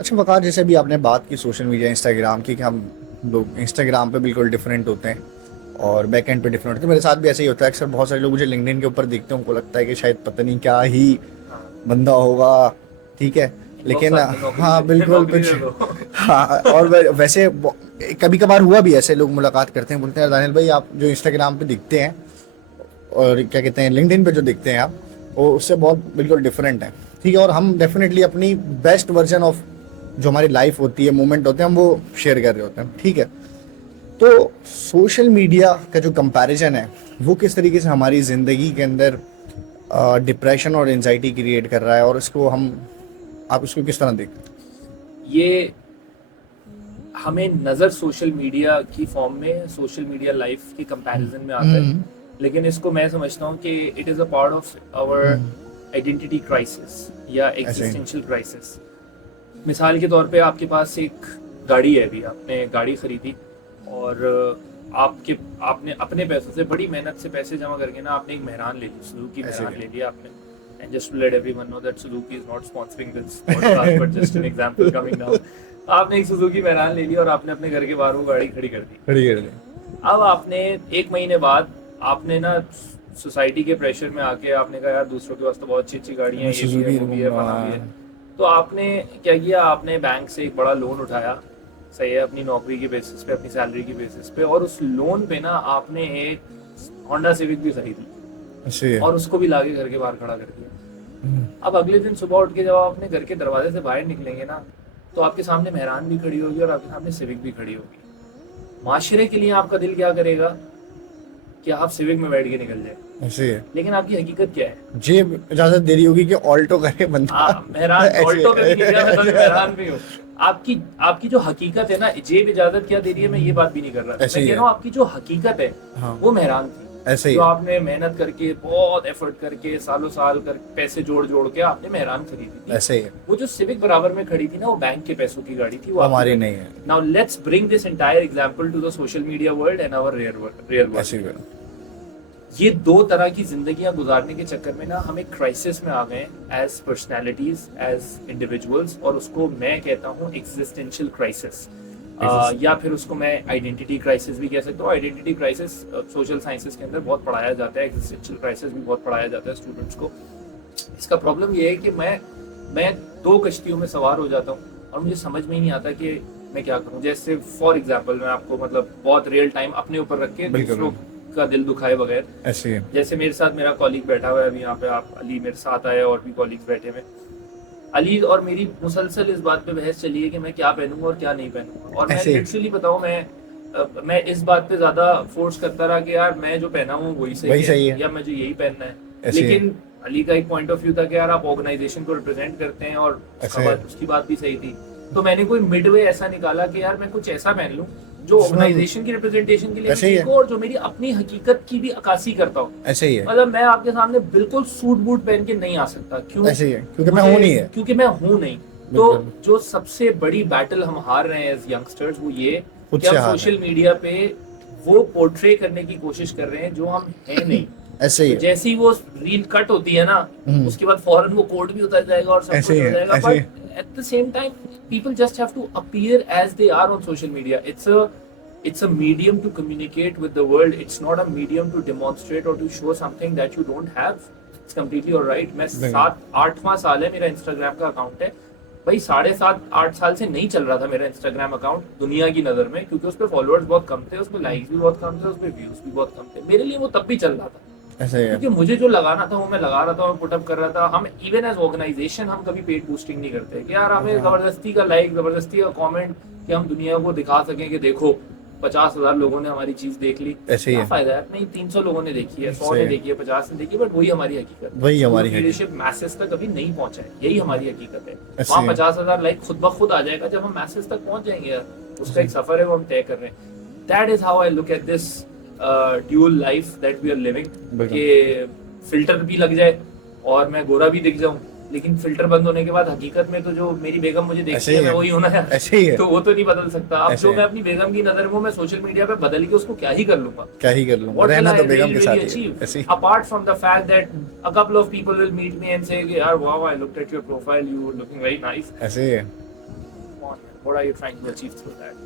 अच्छा वक़ार, जैसे अभी आपने बात की सोशल मीडिया इंस्टाग्राम की कि हम लोग इंस्टाग्राम पे बिल्कुल डिफरेंट होते हैं और बैक एंड पे डिफरेंट होते हैं। मेरे साथ भी ऐसे ही होता है। अक्सर बहुत सारे लोग मुझे लिंक्डइन के ऊपर देखते हैं, उनको लगता है कि शायद पता नहीं क्या ही हाँ, बंदा होगा। ठीक है, इनबॉक्स लेकिन आती है, नौकरी हाँ दे बिल्कुल नौकरी कुछ। दे दो। हाँ, और वैसे कभी कभार हुआ भी, ऐसे लोग मुलाकात करते हैं, बोलते हैं दानियल भाई आप जो इंस्टाग्राम पे दिखते हैं और क्या कहते हैं लिंक्डइन पे जो दिखते हैं आप, वो उससे बहुत बिल्कुल डिफरेंट है। ठीक है, और हम डेफिनेटली अपनी बेस्ट वर्जन ऑफ जो हमारी लाइफ होती है, मोमेंट होते हैं, हम वो शेयर कर रहे होते हैं। ठीक है, तो सोशल मीडिया का जो कंपैरिजन है वो किस तरीके से हमारी ज़िंदगी के अंदर डिप्रेशन और एंजाइटी क्रिएट कर रहा है, और इसको हम, आप इसको किस तरह देखते हैं? ये हमें नज़र सोशल मीडिया की फॉर्म में सोशल मीडिया लाइफ के कंपैरिजन में आता है, हम्म। लेकिन इसको मैं समझता हूँ कि it is a part of our hmm. Identity crisis या ऐसे ही। Existential crisis. मिसाल के तौर पे आपके पास एक गाड़ी है, अभी आपने गाड़ी खरीदी और आपके आपने अपने पैसों से बड़ी मेहनत से पैसे जमा करके ना आपने एक मेहरान ले ली, सुजुकी ऐसे मेहरान ही। ले लिया आपने। And just to let everyone know that Suzuki is not sponsoring this podcast but just an example coming down. आपने एक सुजुकी मेहरान ले ली और आपने अपने घर के बाहर वो गाड़ी खड़ी कर दी। खड़ी कर दी। अब आपने एक महीने बाद आपने ना सोसाइटी के प्रेशर में आके आपने कहा यार दूसरों के पास तो बहुत अच्छी अच्छी गाड़ियाँ मैं हैं, ये भी है सुजुकी वो भी है फना भी है। लूंगा। तो आपने क्या किया, आपने बैंक से एक बड़ा लोन उठाया, सही है, अपनी नौकरी की बेसिस पे, अपनी सैलरी की बेसिस पे, और उस लोन पे ना आपने एक होंडा सिविक भी खरीद ली ऐसे ही है। और उसको भी लाके घर के बाहर खड़ा कर दिया। हम्म। अब अगले दिन सुबह उठ के जब आप अपने घर के दरवाजे से बाहर निकलेंगे ना, तो आपके सामने मेहरान भी खड़ी होगी और आपके सामने सिविक भी खड़ी होगी। माशरे के लिए आपका दिल क्या करेगा कि आप सिविक में बैठ के निकल जाए, ऐसे ही है। लेकिन आपकी हकीकत क्या है? जेब इजाजत दे रही होगी कि ऑल्टो करे बंदा। मेहरान ऐसे ऑल्टो पे भी नहीं गया, मैं तो अभी ऐसे। मेहरान भी हूँ। आपकी आपकी जो हकीकत है ना, जेब इजाजत क्या दे रही है, मैं ये बात भी नहीं कर रहा, ऐसे मैं ही कह है। रहा हूँ आपकी जो हकीकत है हाँ। वो मेहरान थी। ऐसे ही जो है। आपने मेहनत करके, बहुत एफर्ट करके, सालों साल कर पैसे जोड़ जोड़ के आपने मेहरान खरीदी थी। ऐसे ही है। वो जो सिविक बराबर में खड़ी थी ना, वो बैंक के पैसों की गाड़ी थी, वो वो आपकी हमारी गाड़ी नहीं थी। है। Now let's bring this entire example to the social media world and our real ऐसे ही वर्ल्ड। है। ये दो तरह की जिंदगियां गुजारने के चक्कर में ना हम एक क्राइसिस में आ गए एज पर्सनैलिटीज, एज इंडिविजुअल्स, और उसको मैं कहता हूँ एग्जिस्टेंशियल क्राइसिस, या फिर उसको मैं आइडेंटिटी क्राइसिस भी कह सकता हूँ। आइडेंटिटी क्राइसिस सोशल साइंसेस के अंदर बहुत पढ़ाया जाता है, एग्जिस्टेंशियल क्राइसिस भी बहुत पढ़ाया जाता है स्टूडेंट्स को। इसका प्रॉब्लम ये है कि मैं दो कश्तियों में सवार हो जाता हूँ और मुझे समझ में ही नहीं आता कि मैं क्या करूँ। जैसे फॉर एग्जाम्पल मैं आपको मतलब बहुत रियल टाइम अपने ऊपर रख के बिल्कुल दूसरों बिल्कुल। का दिल दुखाए बगैर, ऐसे ही है। जैसे मेरे साथ मेरा कॉलीग बैठा हुआ है अभी यहाँ पे, आप अली मेरे साथ आए और भी कॉलीग्स बैठे हुए। अली और मेरी मुसलसल इस बात पे बहस चली है कि मैं क्या पहनूंगा और क्या नहीं पहनूंगा, और मैं ऐसे ही है। लिटरली बताऊं, मैं इस बात पे ज्यादा फोर्स करता रहा कि यार मैं जो पहना हूँ वही सही वही है सही है। या मुझे यही पहनना है। ऐसे ही है। लेकिन अली का एक पॉइंट ऑफ व्यू था कि यार आप ऑर्गेनाइजेशन को रिप्रेजेंट करते हैं, और उसका ऐसे है। बात उसकी बात भी सही थी। तो मैंने कोई मिडवे ऐसा निकाला कि यार मैं कुछ ऐसा पहन लूं जो जिसमें ऑर्गेनाइजेशन की रिप्रेजेंटेशन के लिए भी ऐसे ही ठीक है। हो और जो मेरी अपनी हकीकत की भी अक्कासी करता हो। ऐसे ही है। मतलब मैं आपके सामने बिल्कुल सूट बूट पहन के नहीं आ सकता, क्यों? ऐसे ही है क्योंकि मैं हूं नहीं है। क्योंकि मैं हूं नहीं। तो बिल्कुल। जो सबसे बड़ी बैटल हम हार रहे हैं एज यंगस्टर्स वो ये खुद कि से हम हार रहे सोशल हैं। मीडिया पे वो पोर्ट्रे करने की कोशिश कर रहे हैं जो हम हैं नहीं। ऐसे ही तो है। जैसे ही वो रील कट होती है ना, हम्म। उसके बाद फौरन वो कोड भी उतर जाएगा और सब ऐसे कुछ ही हो है। जाएगा, ऐसे ही बट है। At the same time people just have to appear as they are on social media. It's a medium to communicate with the world. It's not a medium to demonstrate or to show something that you don't have. It's completely alright. मैं बिल्कुल। 7-8वां साल है मेरा Instagram का account है भाई, 7.5-8 साल से नहीं चल रहा था मेरा इंस्टाग्राम अकाउंट दुनिया की नजर में, क्योंकि उस पर फॉलोअर्स बहुत कम थे, उसमें लाइक्स भी बहुत कम थे, उसमें व्यूज भी बहुत कम थे। मेरे लिए वो तब भी चल रहा था ऐसे ही है। क्योंकि मुझे जो लगाना था वो मैं लगा रहा था, मैं पुटअप कर रहा था। हम इवन एज ऑर्गेनाइजेशन हम कभी पेड बूस्टिंग नहीं करते कि यार हमें हाँ। जबरदस्ती का लाइक, जबरदस्ती का कमेंट, कि हम दुनिया को दिखा सकें कि देखो 50,000 लोगों ने हमारी चीज देख ली। ऐसे ही क्या है। फायदा है? नहीं, 300 लोगों ने देखी है, 100 सही ने है। देखी है, 50 ने देखी है, बट वही हमारी हकीकत है। वही वो हमारी है। लीडरशिप मैसेज तक कभी नहीं पहुंचा है, यही हमारी हकीकत है। ऐसे वहाँ ही है। 50,000 लाइक खुद ब खुद आ जाएगा जब हम मैसेज तक पहुंच जाएंगे यार। उसका एक सफर है वो हम तय कर रहे हैं। That is how I look at this dual life that we are living, बिल्कुल। कि फिल्टर भी लग जाए और मैं गोरा भी दिख जाऊं, लेकिन फिल्टर बंद होने के बाद हकीकत में तो जो मेरी बेगम मुझे देखती ऐसे है ही मैं है। वही हूं ना यार। ऐसे ही है। तो वो तो नहीं बदल सकता। अब ऐसे जो है। मैं अपनी बेगम की नजर में हूं, मैं सोशल मीडिया पे बदल के उसको क्या ही कर लूंगा? क्या ही कर लूँ, What will रहना I तो बेगम really के really साथ ही है। achieve? ऐसे ही। Apart from the fact that a couple of people will meet me and say, "यार wow, I looked at your profile, you were looking very nice." ऐसे ही है। What are you trying to achieve through that?